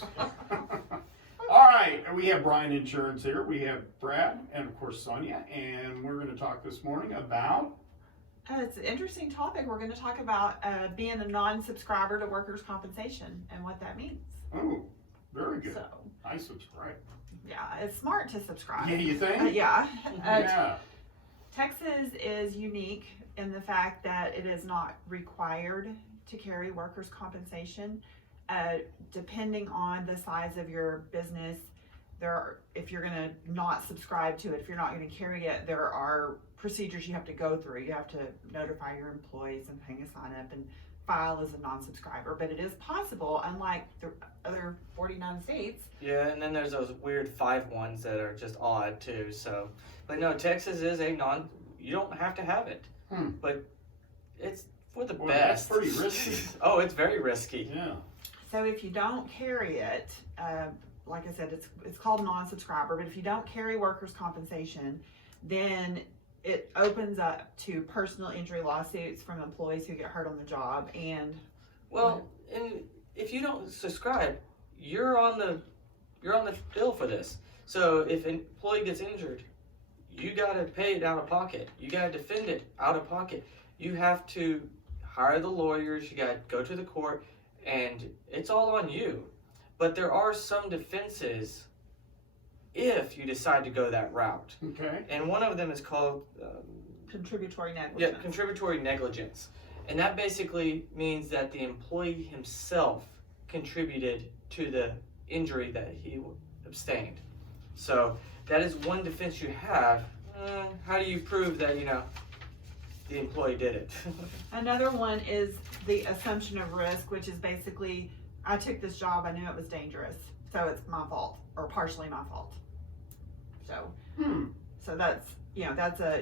dollars. All right, we have Brian Insurance here. We have Brad and of course Sonia, and we're going to talk this morning about. It's an interesting topic. We're going to talk about being a non-subscriber to workers' compensation and what that means. Oh, very good. So, I subscribe. yeah, it's smart to subscribe. Yeah, you think? Yeah. Yeah. Texas is unique in the fact that it is not required to carry workers' compensation. Depending on the size of your business, if you're going to not subscribe to it, if you're not going to carry it, there are procedures you have to go through. You have to notify your employees and hang a sign up and file as a non-subscriber. But it is possible, unlike the other 49 states. Yeah, and then there's those weird 5 ones that are just odd too. So, but no, Texas is you don't have to have it, but it's for the Well, best. that's pretty risky. Oh, it's very risky. Yeah. So if you don't carry it, like I said, it's called non-subscriber, but if you don't carry workers' compensation, then it opens up to personal injury lawsuits from employees who get hurt on the job. And and if you don't subscribe, you're on the bill for this. So if an employee gets injured, you gotta pay it out of pocket. You gotta defend it out of pocket. You have to hire the lawyers. You gotta go to the court, and it's all on you. But there are some defenses if you decide to go that route. Okay. And one of them is called contributory negligence. contributory negligence. And that basically means that the employee himself contributed to the injury that he abstained. So that is one defense you have. How do you prove that, the employee did it? Another one is the assumption of risk, which is basically, I took this job, I knew it was dangerous, so it's my fault, or partially my fault. So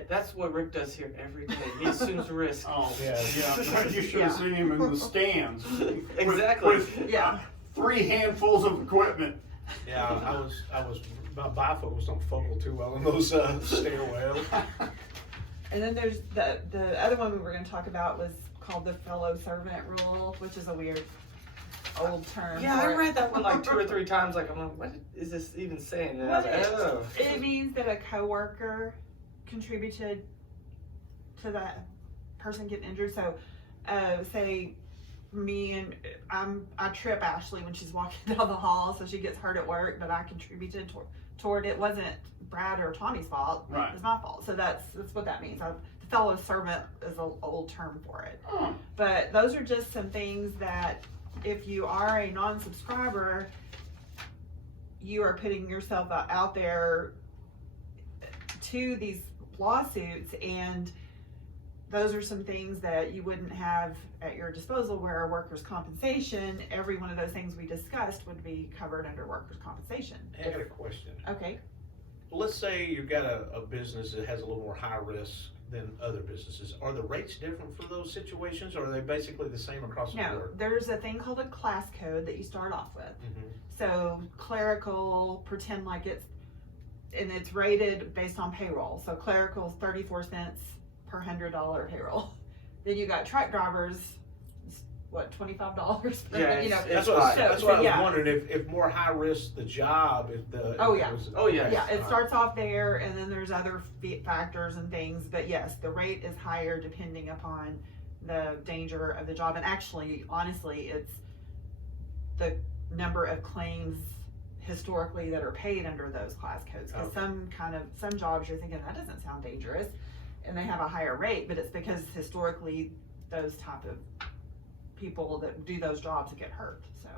That's what Rick does here every day. He assumes risk. Oh, Yeah. yeah. You should have seen him in the stands. Exactly. With 3 Yeah. handfuls of equipment. Yeah, I was my bifocals don't focal too well in those stairwells. And then there's the other one we were going to talk about was called the fellow servant rule, which is a weird old term. Yeah, for I it. read that one like 2 or 3 times. Like, I'm like, what is this even saying? And I was like, oh. It means that a coworker contributed to that person getting injured. So, say me and I trip Ashley when she's walking down the hall, so she gets hurt at work, but I contributed toward it. Wasn't Brad or Tommy's fault. Right. It was my fault. So that's what that means. The fellow servant is an old term for it. Oh. But those are just some things that if you are a non-subscriber, you are putting yourself out there to these lawsuits, and those are some things that you wouldn't have at your disposal, where a workers' compensation, every one of those things we discussed would be covered under workers' compensation. Hey, I got a question. Okay. Let's say you've got a business that has a little more high risk than other businesses. Are the rates different for those situations, or are they basically the same across the No, board? there's a thing called a class code that you start off with. Mm-hmm. So clerical, pretend like it's rated based on payroll. So clerical is 34 cents per $100 payroll. Then you got truck drivers, what, $25 per, Yeah, That's what I was wondering, if more high risk the job, if the... Oh, yeah. Yes. Yeah, it starts off there, and then there's other factors and things, but yes, the rate is higher depending upon the danger of the job. And actually, honestly, it's the number of claims historically that are paid under those class codes. Because some jobs you're thinking, that doesn't sound dangerous, and they have a higher rate, but it's because historically those type of people that do those jobs get hurt. So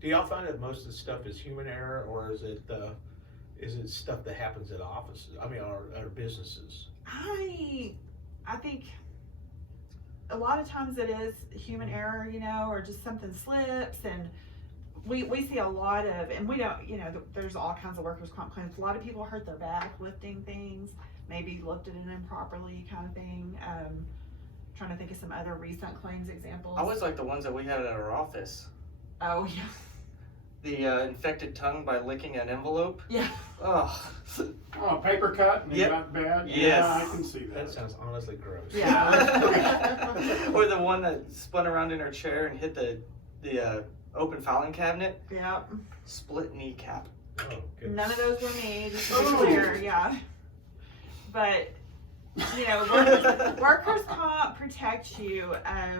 Do y'all find that most of the stuff is human error, or is it stuff that happens at offices? I mean, or businesses? I think a lot of times it is human error, or just something slips, and we see a lot of, and we don't, there's all kinds of workers' comp claims. A lot of people hurt their back lifting things, maybe lifted it improperly, kind of thing. Trying to think of some other recent claims examples. I always like the ones that we had at our office. Oh yeah. The infected tongue by licking an envelope. Yeah. Oh. Oh, paper cut and Yep. it got bad? Yes. Yeah, I can see that. That sounds honestly gross. Yeah. Or the one that spun around in her chair and hit the open filing cabinet, Yep. split kneecap. Oh, goodness. None of those were me, just to be Oh. clear, yeah. But, you know, workers' comp protects you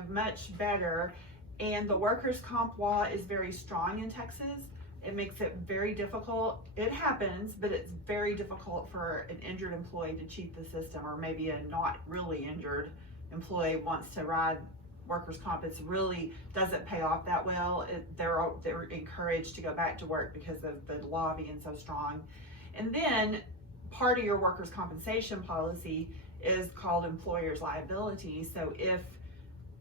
much better, and the workers' comp law is very strong in Texas. It makes it very difficult. It happens, but it's very difficult for an injured employee to cheat the system, or maybe a not really injured employee wants to ride workers' comp. It's really doesn't pay off that well. They're encouraged to go back to work because of the law being so strong. And then part of your workers' compensation policy is called employer's liability. So if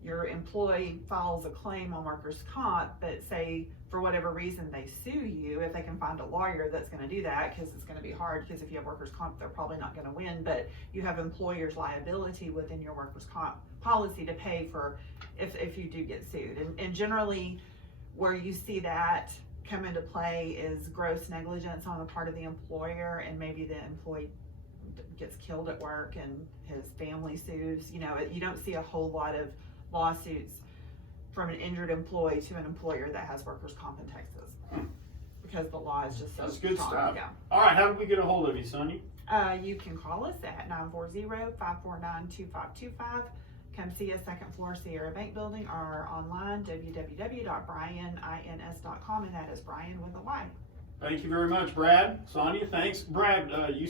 your employee files a claim on workers' comp, but say for whatever reason they sue you, if they can find a lawyer that's going to do that, because it's going to be hard, because if you have workers' comp, they're probably not going to win, but you have employer's liability within your workers' comp policy to pay for if you do get sued. And generally where you see that come into play is gross negligence on the part of the employer, and maybe the employee gets killed at work and his family sues. You know, you don't see a whole lot of lawsuits from an injured employee to an employer that has workers' comp in Texas, because the law is just so That's good strong. stuff. Yeah. All right, how do we get a hold of you, Sonia? You can call us at 940-549-2525. Come see us, second floor Sierra Bank Building, or online www.brianins.com, and that is Brian with a Y. Thank you very much, Brad. Sonia, thanks. Brad, you